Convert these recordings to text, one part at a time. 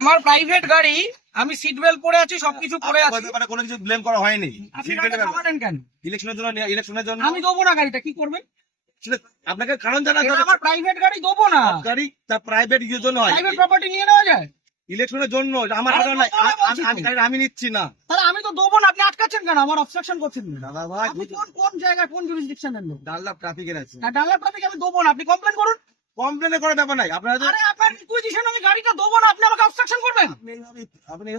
আমার প্রাইভেট গাড়ি, আমি সিট বেল্ট পরে আছি, সবকিছু পরে আছি, মানে কোনো কিছু ব্লেম করা হয়নি। আপনি গাড়িটা থামালেন কেন? ইলেকশনের জন্য আমি দেবো না গাড়িটা, কি করবেন? আপনাকে কারণ জানা এটা আমার প্রাইভেট গাড়ি, দেবো না। গাড়ি তার প্রাইভেট ইউজের জন্য হয়, প্রাইভেট প্রপার্টি নিয়ে নেওয়া যায় ইলেকশনের জন্য। আমার আরে কারণ নাই, দেবো না বলছি তো। গাড়ি আমি নিচ্ছি না। তাহলে আমি তো দেবো না, আপনি আটকাচ্ছেন কেন? আমার অবস্ট্রাকশন করছেন কেন? দাদা ভাই, আপনি কোন জায়গায়, কোন জুরিসডিকশনের লোক? ডাল্লা ট্রাফিকের আছে, ডাঙ্গা ট্রাফিক আমি দেবো না, আপনি কমপ্লেন করুন। কমপ্লেন করার ব্যাপার নাই। আপনারা আরে আপনার রিকুইজিশন, আমি গাড়িটা দেবো না, আপনি আমাকে অবস্ট্রাকশন করবেন? আপনি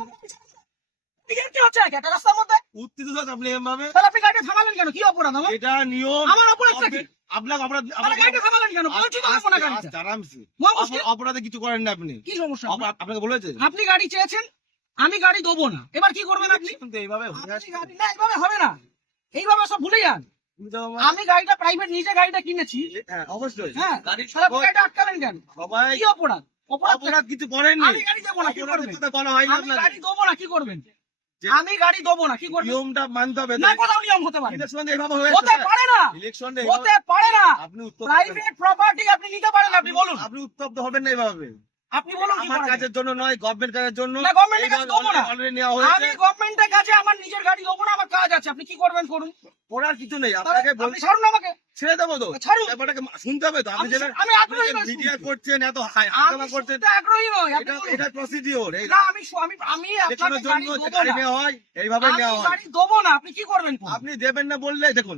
কি হচ্ছে নাকি একটা রাস্তার মধ্যে? উত্তেজিত হন আপনি এভাবে। তাহলে আপনি গাড়িটা থামালেন কেন? কি অপরাধ আমার? এটা নিয়ম। আমার অপরাধটা কি? আপনাকে অপরাধ, তাহলে গাড়িটা থামালেন কেন? বলছি তো দেবো না গাড়িটা। আরামসে মুশকিল। অপরাধে কিছু করেন না আপনি। কি সমস্যা? আপনাকে বলেছে আপনি গাড়ি চেয়েছেন, আমি গাড়ি দেবো না, এবার কি করবেন আপনি? কিন্তু এইভাবে আপনি গাড়ি না, এইভাবে হবে না, এইভাবে সব ভুলে যান। আমি গাড়িটা প্রাইভেট, নিজে গাড়িটা কিনেছি। হ্যাঁ অবশ্যই, হ্যাঁ, গাড়ি তাহলে আপনি গাড়িটা আটকালেন কেন? সবাই কি অপরাধ? অপরাধ অপরাধ কিছু করেননি। আমি গাড়ি দেবো না, কি করবেন? কথা বলা হয়নি আমি আপনাকে। গাড়ি দেবো না, কি করবেন? যে- আমি গাড়ি দেবো না, কি করবেন? নিয়মটা মানতে হবে। না, কোথাও নিয়ম হতে পারে না। ইলেকশন এইভাবে হয়ে হতে পারে না, ইলেকশন হতে পারে না। আপনি উত্তপ্ত প্রাইভেট প্রপার্টি আপনি নিতে পারেন, আপনি বলুন, আপনি উত্তপ্ত হবেন না এইভাবে। আপনি বলুন কি আমার করা যায়? কাজের জন্য নয়, গভর্নমেন্ট কাজের জন্য। না, গভর্নমেন্টের কাছে দেবো না। অলরেডি নেওয়া আমি হয়েছে। গভর্নমেন্টের কাছে আমার নিজের গাড়ি দেবো না, আমার কাজ আছে, আপনি কি করবেন করুন। করার কিছু নেই, তাহলে আপনাকে আপনি ছাড়ুন আমাকে। ছেড়ে দেবো তো। ছাড়ুন। ব্যাপারটাকে শুনতে হবে তো। আপনি যেটা আমি আগ্রহী নই। মিডিয়া করছেন, এত আমি হাঙ্গামা করছেন, শুনতে আগ্রহী নই, আপনি এটা বলুন। এটা প্রসিডিওর। এই না, আমি আপনাকে ইলেকশনের গাড়ি জন্য যে দেবো গাড়ি না। নেওয়া হয় এইভাবে আমি নেওয়া হয়। গাড়ি দেবো না, আপনি কি করবেন করুন। আপনি দেবেন না বললে দেখুন,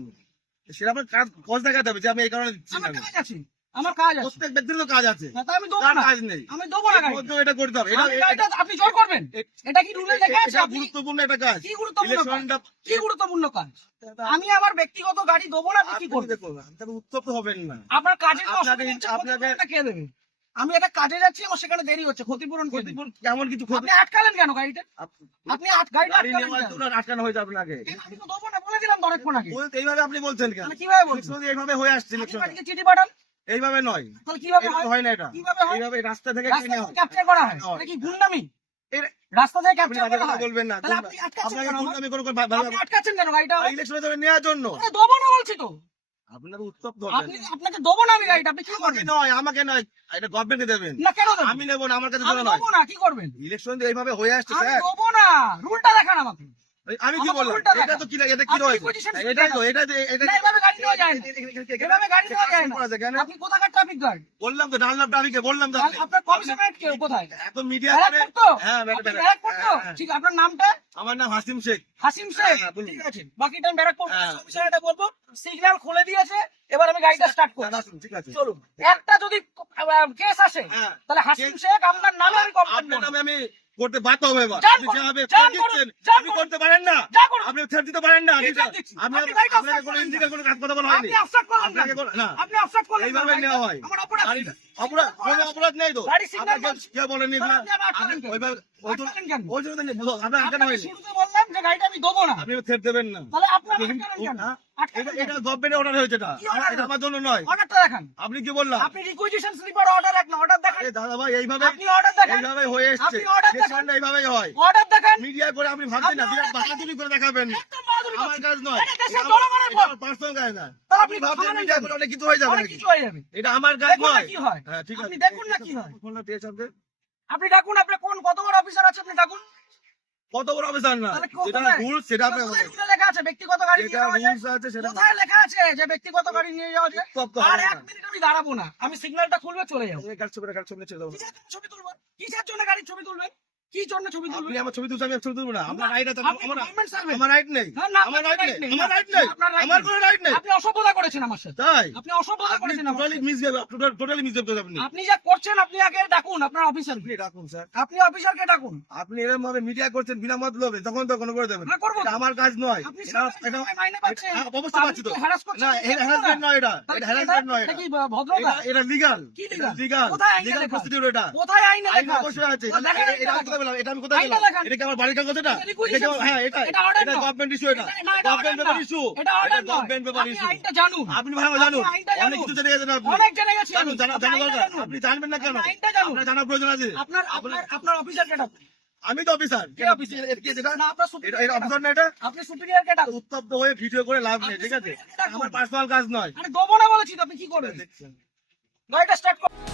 সেটা আপনার কাজ দেখাতে হবে যে আমি এই কারণে দিচ্ছি না। আমার কাজ আছে, আমার কাজ আছে। প্রত্যেক ব্যক্তির তো কাজ আছে, না, তা আমি দেবো তার না, কাজ নেই। আমি দেবো না গাড়ি। এটা করতে হবে। আমি গাড়িটা আপনি জোর করবেন, এটা কি রুলে লেখা আছে? এটা আপনি গুরুত্বপূর্ণ একটা কাজ। কি গুরুত্বপূর্ণ কাজ? ইলেকশনটা কি গুরুত্বপূর্ণ কাজ? আমি আমার ব্যক্তিগত গাড়ি দেবো না, আপনি কি আপনি করবেন? দেখুন, আপনি উত্তপ্ত হবেন না। আপনার কাজের আপনাকে- অসুবিধা হচ্ছে, আপনাকে- ক্ষতিপূরণটা কে দেবে? আমি একটা কাজে যাচ্ছি, আমার সেখানে দেরি হচ্ছে, ক্ষতিপূরণ কে দেবে? ক্ষতিপূরণ কেমন কিছু ক্ষতি? আপনি আটকালেন কেন গাড়িটা? আপনি গাড়িটা গাড়ি আটকালেন নেওয়ার কেন? জন্য আটকানো হয়েছে আপনাকে। আমি তো দেবো না বলে দিলাম তো অনেকক্ষণ আগে। এইভাবে আপনি বলছেন কেন? আমি কিভাবে বলছি? ইলেকশন এইভাবে হয়ে আসছে। আপনি ইলেকশন বাড়িতে চিঠি পাঠান, এইভাবে নয়, তাহলে কিভাবে এইভাবে হয়? হয় না। এটা কিভাবে হয়? এইভাবে রাস্তা থেকে রাস্তা কিনে থেকে হয়। ক্যাপচার করা হয়, হয়। এটা কি গুন্ডামি? এর- রাস্তা থেকে আপনি ক্যাপচার আগে করা কথা হয়? বলবেন না। তাহলে আপনি আটকাচ্ছেন আপনাকে কেন আমার? গুন্ডামি করে আপনি আটকাচ্ছেন কেন গাড়িটা? ইলেকশনের জন্য নেওয়ার জন্য। আরে দেবো না বলছি তো। আপনাকে উত্তপ্ত আপনি, আপনাকে দেবো না আমি গাড়িটা, আপনি কি আমাকে করবেন? নয়, আমাকে নয়, এটা গভর্নমেন্টকে দেবেন। না, কেন দেবো? আমি নেবো না, আমার কাছে আমি জন্য নয়। দেবো না, কি করবেন? ইলেকশন এইভাবে হয়ে আসছে আমি স্যার। দেবো না, রুলটা দেখান আমাকে। আমি কি আমাকে বললাম? উল্টা এটা দেখা। তো কি এটা কি আপনি রয়েছে? position এটাই তো, এটা এটা না, এভাবে গাড়ি নেওয়া যায় না। এভাবে গাড়ি নেওয়া যায় না। কেন? আপনি কোথাকার ট্রাফিক গার্ড? বললাম তো, ডানলাম ট্রাফিকে বললাম তো। আপনার কমিশনারেট কে কোথায়? এত মিডিয়া করে। ব্যারাকপুর তো? হ্যাঁ, আপনি ব্যারাকপুর তো? হ্যাঁ। ঠিক, আপনার নামটা? আমার নাম হাসিম শেখ। হাসিম শেখ। হ্যাঁ, বলুন। ঠিক আছে, বাকি টাইম ব্যারাকপুর হ্যাঁ। কমিশনারেটে বলবো, সিগন্যাল খুলে দিয়েছে, এবার আমি গাড়িটা স্টার্ট করব। আসুন, ঠিক আছে। চলুন, একটা যদি কেস আসে, হ্যাঁ। তাহলে হাসিম শেখ আপনার নামে আমি কমপ্লেন আপনার করব। নামে আমি করতে বাধ্য হবে এবার। যান আপনি করুন, যেভাবে যান করে করুন, দিচ্ছেন, যান আপনি করুন। করতে পারেন না। যা করুন। আপনি ছেড়ে দিতে পারেন না। কি ছেড়ে দিচ্ছি? আমি আপনি গাড়িটা আপনাকে start কোনো করেন ইন্ডিকেট না। কোনো কাজ কথা বলা হয়নি। আপনি অফসাইড করলেন আপনাকে কেন? না, আপনি অফসাইড করলেন এইভাবে কেন? নেওয়া হয়। আমার অপরাধ আর কি? অপরাধ, কোনো অপরাধ নেই তো। গাড়ি signal আপনাকে বলছি। কে বলেনি? তাহলে আপনি আবার আটকালেন কেন? ওইভাবে আটকালেন কেন? ওই জন্য তো আপনার আটকানো আপনাকে হয়নি। শুরুতে বললাম যে গাড়িটা আমি দেবো না, আপনি ছেড়ে দেবেন না। তাহলে আপনার আটকালেন কেন? হ্যাঁ? আটকালেন কেন? এটা গভর্নমেন্টের অর্ডার হয়েছে। এটা কি order? এটা আমার জন্য নয়। অর্ডারটা দেখান। আপনি কি বললাম? আপনি রিকুইজিশন স্লিপার অর্ডার এক না, অর্ডার দেখান। আরে দাদা ভাই, এইভাবে আপনি অর্ডার দেখান। এইভাবে হয়ে এসছে। আপনি order দেখান। ইলেকশনটা এইভাবেই হয়। অর্ডার দেখান। মিডিয়া করে আপনি ভাবছেন না, আপনি বিরাট order বাহাদুরি করে দেখাবেন। একদম বাহাদুরি আমার করছেন। কাজ নয়। এটা দেশের জনগণের ভোট। পার্সোনাল কাজ না। তাহলে আপনি আপনি ভাবছেন থামালেন মিডিয়া কেন? করে অনেক কিছু হয়ে যাবে অনেক নাকি? কিছু হয়ে যাবে। এটা আমার কাজ দেখুন না নয়। কি হয়। হ্যাঁ, ঠিক আছে। আপনি দেখুন না কি হয়। ফোনটা পেয়েছ আপনি? আপনি ডাকুন, আপনার কত বড় অফিসার আছে আপনি ডাকুন। কত বড় অফিসার না, তাহলে যেটা কোথায়? রুলস সেটা আপনি কোথায় রুলে লেখা আছে ব্যক্তিগত গাড়ি নিয়ে যেটা যাওয়া যায়? রুলস আছে সেটা কোথায় লেখা আছে যে ব্যক্তিগত গাড়ি নিয়ে যাওয়া যায়? উত্তপ্ত আর হবে এক না। মিনিট আমি দাঁড়াবো না, আমি সিগন্যালটা খুলবে চলে যাবো। কাজ ছবি ছেড়ে দেবো। কিসের জন্য ছবি তুলবেন? কিসের জন্য গাড়ির ছবি তুলবেন? কি জন্য ছবি আপনি তুলবেন? আমার ছবি তুলছেন, আমি ছবি তুলবো না। আপনার রাইট আছে। আপনি government servant। আমার রাইট নেই। না, না, আমার আপনার রাইট right নেই। নেই। আমার রাইট না, নেই। আপনার right আমার নেই। কোনো রাইট নেই। আপনি অসভ্যতা করেছেন আমার সাথে। তাই আপনি অসভ্যতা আপনি করেছেন আমার টোটালি সাথে। মিসবিহেভ, টোটালি মিসবিহেভ করেন আপনি। আপনি যা করছেন, আপনি আগে ডাকুন আপনার অফিসারকে। আপনি রাখুন স্যার। আপনি অফিসারকে ডাকুন। আপনি এরকম ভাবে মিডিয়া করছেন বিনা মতলবে, তখন তো কোনো করে দেবেন। না, করবো তো। এটা আমার কাজ নয়। আপনি এটা সরকারি এটা সময় মাইনে পাচ্ছেন। হ্যাঁ, অবশ্যই পাচ্ছি তো। public কে harass করছেন, না, এটা এটা হ্যারাসমেন্ট নয়, এটা তাহলে কি হ্যারাসমেন্ট নয়। এটা কি ভদ্রতা? এটা লিগাল। কি legal? লিগাল। কোথায় আইনে লিগাল লেখা আছে? প্রসিডিউর এটা। কোথায় আইনে আইন লেখা আছে? অবশ্যই আছে। ও, দেখান এটা আমি আইনটা কোথায় পেলাম? এটা আমি কোথায় আইনটা পেলাম? দেখান। এটা কি আমার বাড়ির কাগজ? এটা requisition হ্যাঁ, এটা এটা order এটা নয়। Government issue. এটা না, এটা order গভর্নমেন্ট পেপার নয়। ইস্যু। এটা order নয়। গভর্নমেন্ট পেপার আপনি ইস্যু। আইনটা জানুন। আপনি ভালো জানুন। আপনি আইনটা অনেক জানুন। কিছু জেনে গেছেন আপনি। অনেক জেনে গেছি আমি। জানুন, জানা আপনি আইনটা দরকার। জানুন। আপনি জানবেন না কেন? আপনি আইনটা জানুন। আপনার জানার প্রয়োজন আছে। আপনার অফিসারকে ডাকুন। আমি তো অফিসার। কে অফিসার? যেটা না, আপনার এটা অফিসার না, এটা আপনি সুপিরিয়রকে ডাকুন। উত্তপ্ত হয়ে ভিডিও করে লাভ নেই, ঠিক আছে? আমার পার্সোনাল কাজ নয়। আরে দেবো না বলেছি তো, আপনি কি করবেন? গাড়িটা স্টার্ট করুন।